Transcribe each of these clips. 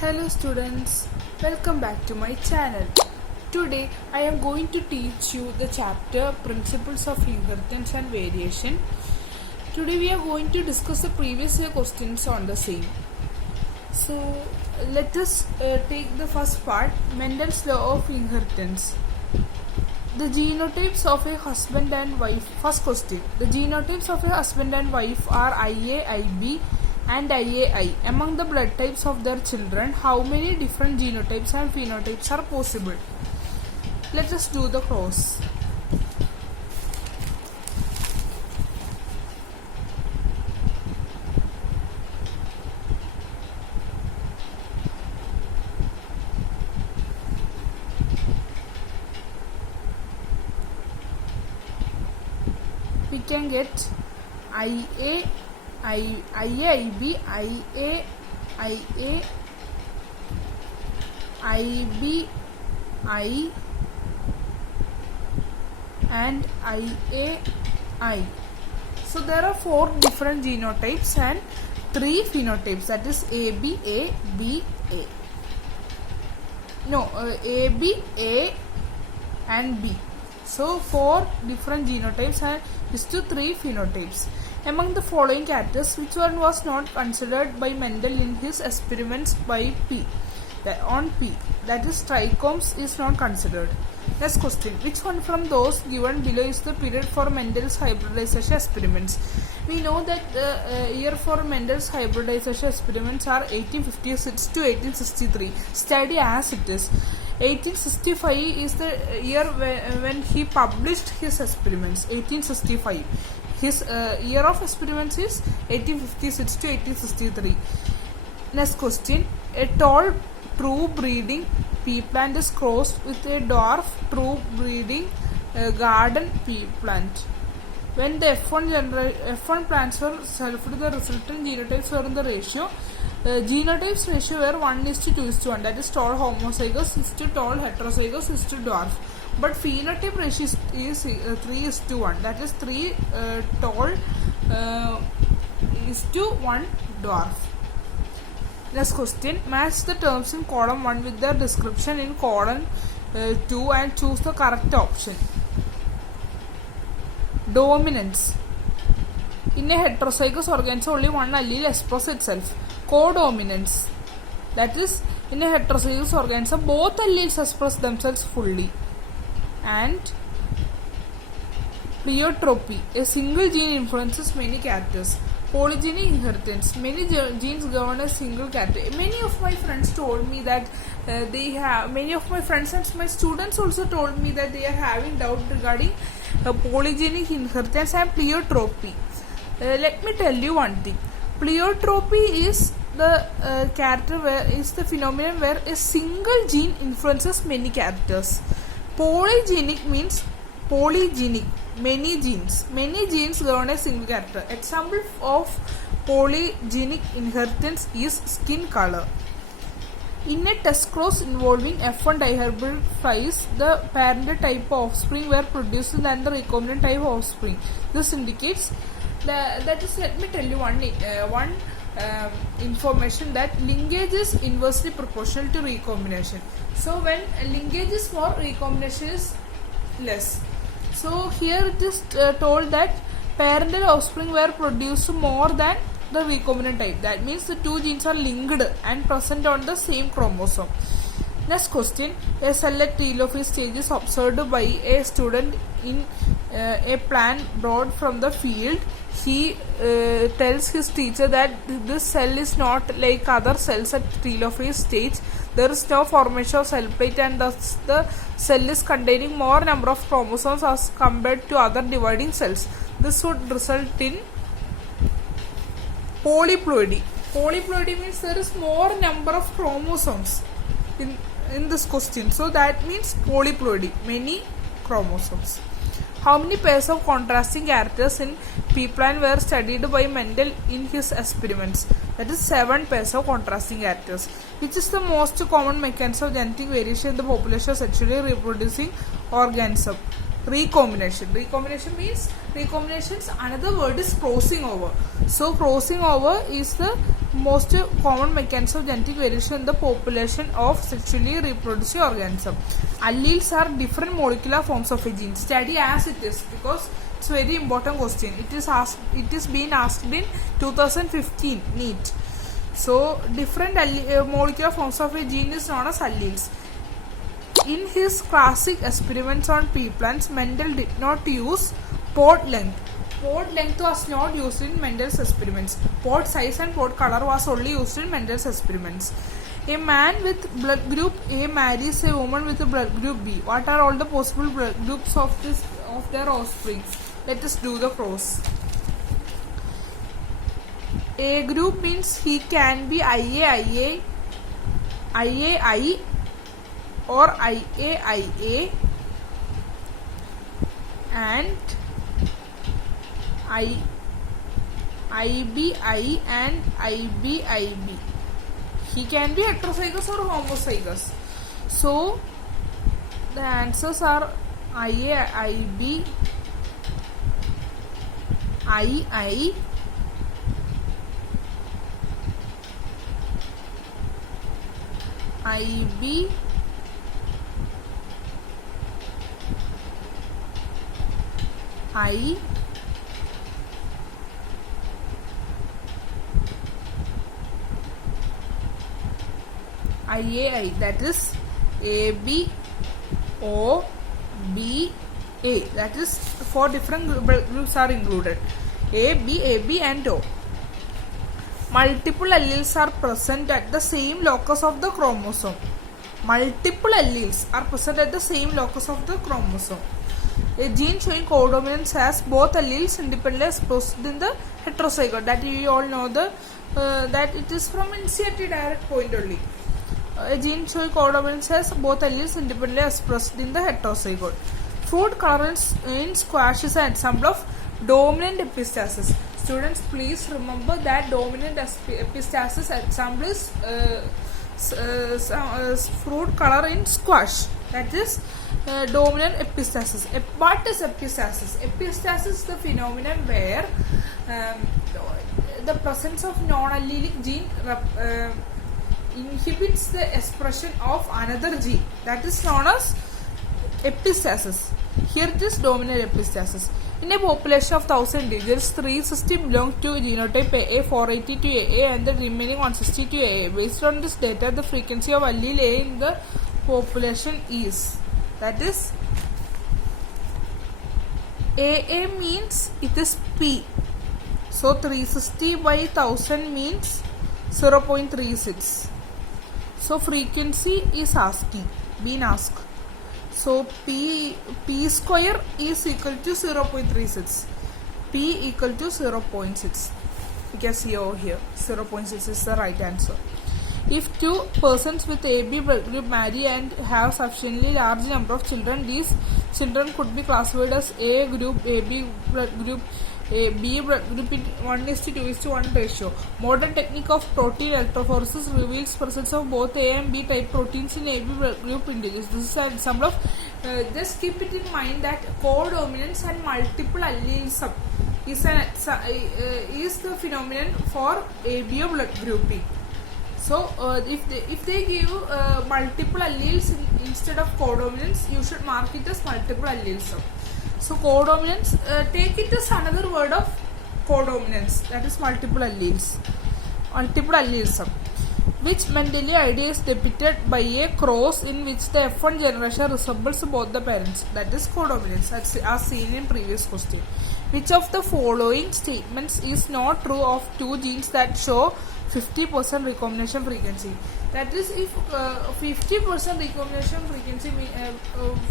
Hello students, welcome back to my channel. Today I am going to teach you the chapter Principles of Inheritance and Variation. Today we are going to discuss the previous year questions on the same. So let us take the first part, Mendel's law of inheritance. The genotypes of a husband and wife. First question. The genotypes of a husband and wife are IA, IB and IAI. Among the blood types of their children, how many different genotypes and phenotypes are possible? Let us do the cross. We can get IA, IAIB, IAIA, IBI and IAI. So there are 4 different genotypes and 3 phenotypes, that is AB, A, B, A. No, AB, A and B. So 4 different genotypes and is to 3 phenotypes. Among the following characters, which one was not considered by Mendel in his experiments by P? On P, that is trichomes is not considered. Next question, which one from those given below is the period for Mendel's hybridization experiments? We know that the year for Mendel's hybridization experiments are 1856 to 1863. Study as it is. 1865 is the year when he published his experiments. 1865. His year of experiments is 1856 to 1863. Next question. A tall true breeding pea plant is crossed with a dwarf true breeding garden pea plant. When the F1 plants were selfed, the resultant genotypes were in the ratio. Genotypes ratio were 1:2:1, that is tall homozygous is to tall heterozygous is to dwarf. But phenotype ratio is 3:1, that is 3 tall is to 1 dwarf. Next question, match the terms in column 1 with their description in column 2 and choose the correct option. Dominance. In a heterozygous organism, only one allele expresses itself. Codominance. That is, in a heterozygous organism, both alleles express themselves fully. And pleiotropy. A single gene influences many characters. Polygenic inheritance. Many genes govern a single character. Many of my friends told me that many of my friends and my students also told me that they are having doubt regarding polygenic inheritance and pleiotropy. Let me tell you one thing. Pleiotropy is the the phenomenon where a single gene influences many characters. Polygenic means polygenic, many genes. Many genes govern a single character. Example of polygenic inheritance is skin color. In a test cross involving F1 dihybrid flies, the parent type of offspring were produced than the recombinant type of offspring. This indicates that is, let me tell you one information, that linkage is inversely proportional to recombination. So when linkage is more, recombination is less. So here it is told that parental offspring were produced more than the recombinant type. That means the 2 genes are linked and present on the same chromosome. Next question, a cell at telophase stage is observed by a student in a plant brought from the field. He tells his teacher that this cell is not like other cells at telophase stage. There is no formation of cell plate and thus the cell is containing more number of chromosomes as compared to other dividing cells. This would result in polyploidy. Polyploidy means there is more number of chromosomes in this question. So that means polyploidy, many chromosomes. How many pairs of contrasting characters in pea plant were studied by Mendel in his experiments? That is 7 pairs of contrasting characters. Which is the most common mechanism of genetic variation in the population of sexually reproducing organism? Recombination. Recombination means recombinations, another word is crossing over. So crossing over is the most common mechanism of genetic variation in the population of sexually reproducing organism. Alleles are different molecular forms of a gene. Study as it is, because it's very important question. It is being asked in 2015 NEET. So different molecular forms of a gene is known as alleles. In his classic experiments on pea plants, Mendel did not use pod length. Pod length was not used in Mendel's experiments. Pod size and pod color was only used in Mendel's experiments. A man with blood group A marries a woman with a blood group B. What are all the possible blood groups of their offspring? Let us do the cross. A group means he can be IA or IA and IBI and IBIB. He can be heterozygous or homozygous. So the answers are IA, IB, II, IB, I, IAI, that is AB, O, B, A. That is 4 different groups are included. A, B, AB and O. Multiple alleles are present at the same locus of the chromosome. Multiple alleles are present at the same locus of the chromosome. A gene showing codominance has both alleles independently expressed in the heterozygote. That you all know that it is from NCERT direct point only. A gene showing codominance has both alleles independently expressed in the heterozygote. Fruit color in squash is an example of dominant epistasis. Students, please remember that dominant epistasis example is fruit color in squash. That is dominant epistasis. What is epistasis? Epistasis is the phenomenon where the presence of non-allelic gene inhibits the expression of another gene. That is known as epistasis. Here it is dominant epistasis. In a population of 1000 individuals, 360 belong to genotype AA, 480 to AA, and the remaining 160 to AA. Based on this data, the frequency of allele A in the population is, that is, AA means it is P. So 360 by 1000 means 0.36. So frequency is being asked. So P square is equal to 0.36. P equal to 0.6. You can see over here 0.6 is the right answer. If two persons with AB blood group marry and have sufficiently large number of children, these children could be classified as A group, AB blood group, B blood group in 1:2:1 ratio. Modern technique of protein electrophoresis reveals presence of both A and B type proteins in AB blood group individuals. This is an example of, just keep it in mind that codominance and multiple allelism is the phenomenon for ABO blood grouping. So if they give multiple alleles instead of codominance, you should mark it as multiple allelism. So codominance, take it as another word of codominance, that is multiple alleles, multiple allelism, which Mendelian idea is depicted by a cross in which the F1 generation resembles both the parents, that is codominance, as seen in previous question. Which of the following statements is not true of two genes that show 50% recombination frequency? That is, if 50% recombination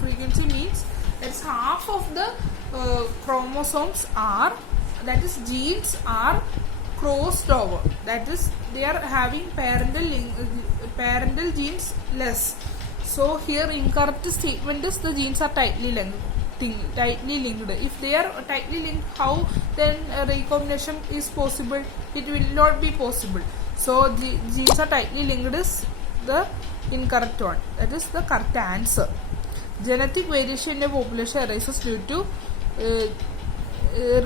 frequency means that's half of the chromosomes are, that is genes are crossed over, that is they are having parental genes less. So here incorrect statement is the genes are tightly linked. If they are tightly linked, how then recombination is possible? It will not be possible. So the genes are tightly linked is the incorrect one. That is the correct answer. Genetic variation in a population arises due to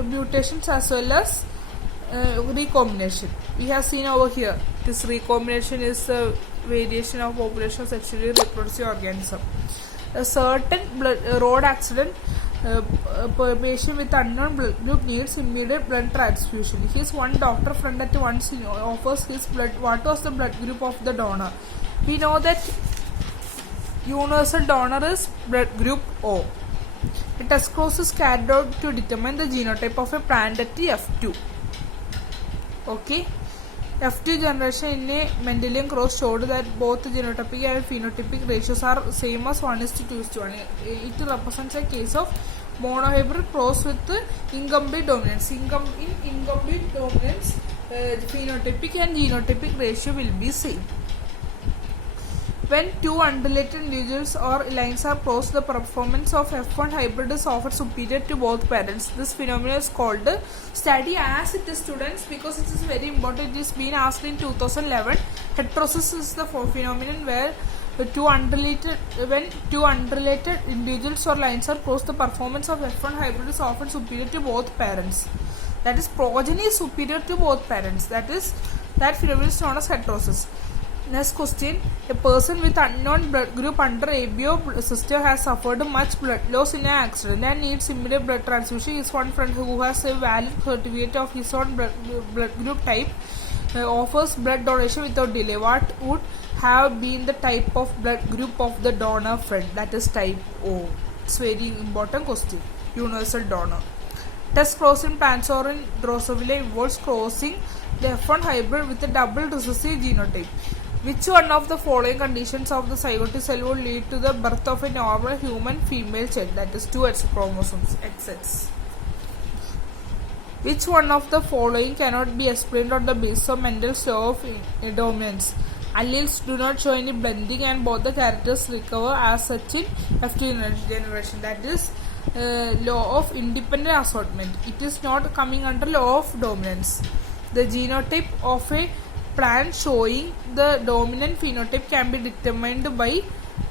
mutations as well as recombination. We have seen over here this recombination is a variation of population of sexually reproductive organism. A certain road accident, patient with unknown blood group needs immediate blood transfusion. His one doctor friend at once offers his blood. What was the blood group of the donor? We know that universal donor is blood group O. A test cross is carried out to determine the genotype of a plant at F2. Okay. F2 generation in a Mendelian cross showed that both genotypic and phenotypic ratios are same as 1:2:1. It represents a case of monohybrid cross with incomplete dominance. In incomplete dominance, phenotypic and genotypic ratio will be same. When two unrelated individuals or lines are crossed, the performance of F1 hybrid is often superior to both parents. This phenomenon is called study as it is, students, because it is very important. It is being asked in 2011. Heterosis is the phenomenon where when two unrelated individuals or lines are crossed, the performance of F1 hybrid is often superior to both parents. That is, progeny is superior to both parents. That phenomenon is known as heterosis. Next question. A person with unknown blood group under ABO system has suffered much blood loss in an accident and needs immediate blood transfusion. His one friend who has a valid certificate of his own blood group type offers blood donation without delay. What would have been the type of blood group of the donor friend? That is type O. It's very important question. Universal donor. Test crossing Pansorin Drosophila involves crossing the F1 hybrid with a double recessive genotype. Which one of the following conditions of the zygote cell will lead to the birth of a normal human female child? That is 2 X chromosomes, XX. Which one of the following cannot be explained on the basis of Mendel's law of dominance? Alleles do not show any blending and both the characters recover as such in F2 generation. That is law of independent assortment. It is not coming under law of dominance. The genotype of a plant showing the dominant phenotype can be determined by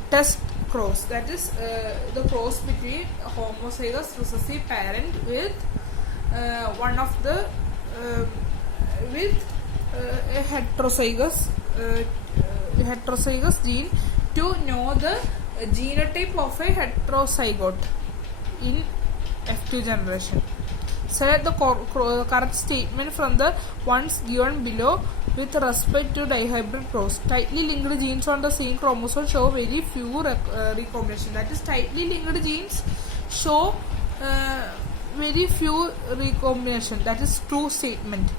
test cross. That is the cross between a homozygous recessive parent with one of the a heterozygous gene to know the genotype of a heterozygote in F2 generation. Select the correct statement from the ones given below with respect to dihybrid cross. Tightly linked genes on the same chromosome show very few recombination. That is, tightly linked genes show very few recombination. That is true statement.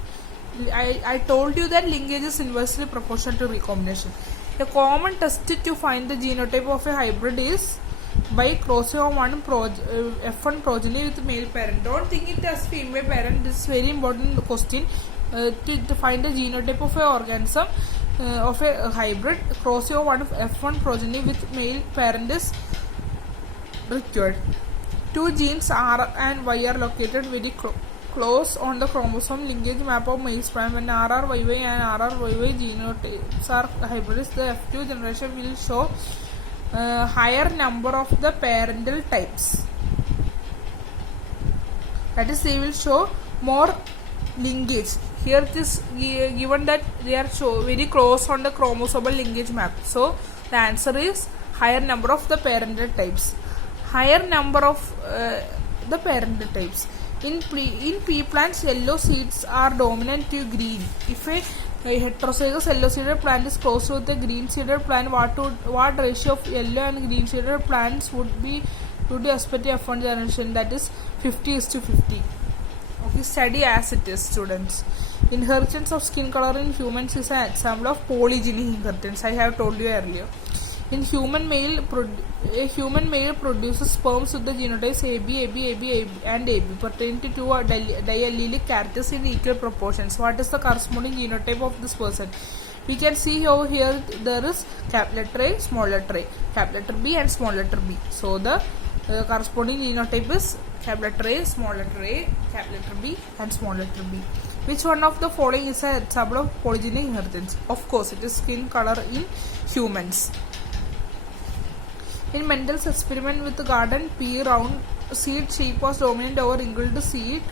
I told you that linkage is inversely proportional to recombination. A common test to find the genotype of a hybrid is by crossing of one F1 progeny with male parent. Don't think it as female parent. This is very important question. To find the genotype of a organism of a hybrid, crossing of one F1 progeny with male parent is required. Two genes R and Y are located very close on the chromosome linkage map of male sperm. When RRYY and RRYY genotypes are hybrids, the F2 generation will show higher number of the parental types. That is, they will show more linkage. Here it is given that they are very close on the chromosomal linkage map. So the answer is higher number of the parental types. Higher number of the parental types. In pea plants, yellow seeds are dominant to green. If a heterozygous yellow seeded plant is close with a green seeded plant, what ratio of yellow and green seeded plants would be expect F1 generation? That is 50:50. Okay, study as it is, students. Inheritance of skin color in humans is an example of polygenic inheritance. I have told you earlier. In human male, a human male produces sperms with the genotypes AB and AB pertaining to two diallelic characters in equal proportions. What is the corresponding genotype of this person? We can see over here there is capital letter A, small letter A, capital letter B and small letter B. So the corresponding genotype is capital letter A, small letter A, capital letter B and small letter B. Which one of the following is an example of polygenic inheritance? Of course, it is skin color in humans. In Mendel's experiment with the garden pea round seed sheep was dominant over wrinkled seed.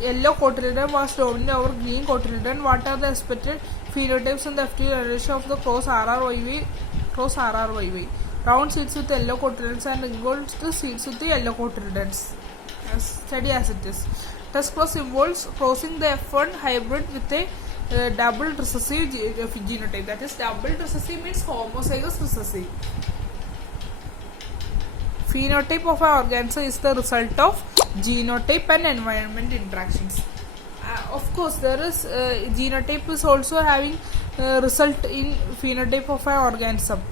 Yellow cotyledon was dominant over green cotyledon. What are the expected phenotypes in the FT generation of the cross RRYY? Cross RRYY. Round seeds with yellow cotyledons and wrinkled seeds with the yellow cotyledons. Study as it is. Test cross involves crossing the F1 hybrid with a double recessive genotype. That is, double recessive means homozygous recessive. Phenotype of an organism is the result of genotype and environment interactions. Of course, there is genotype is also having result in phenotype of an organism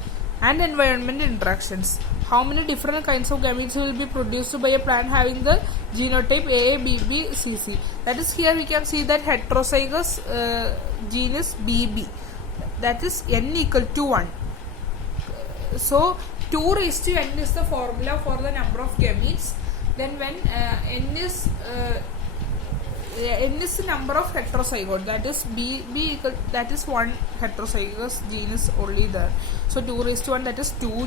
and environment interactions. How many different kinds of gametes will be produced by a plant having the genotype A, B, B, C, C? That is, here we can see that heterozygous genus BB. That is n equal to 1. So 2 raised to n is the formula for the number of gametes. Then when n is the number of heterozygote, that is B equal, that is 1 heterozygous genus only there. So 2 raised to 1, that is 2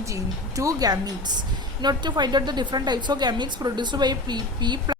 gametes. In order to find out the different types of gametes produced by PP plant,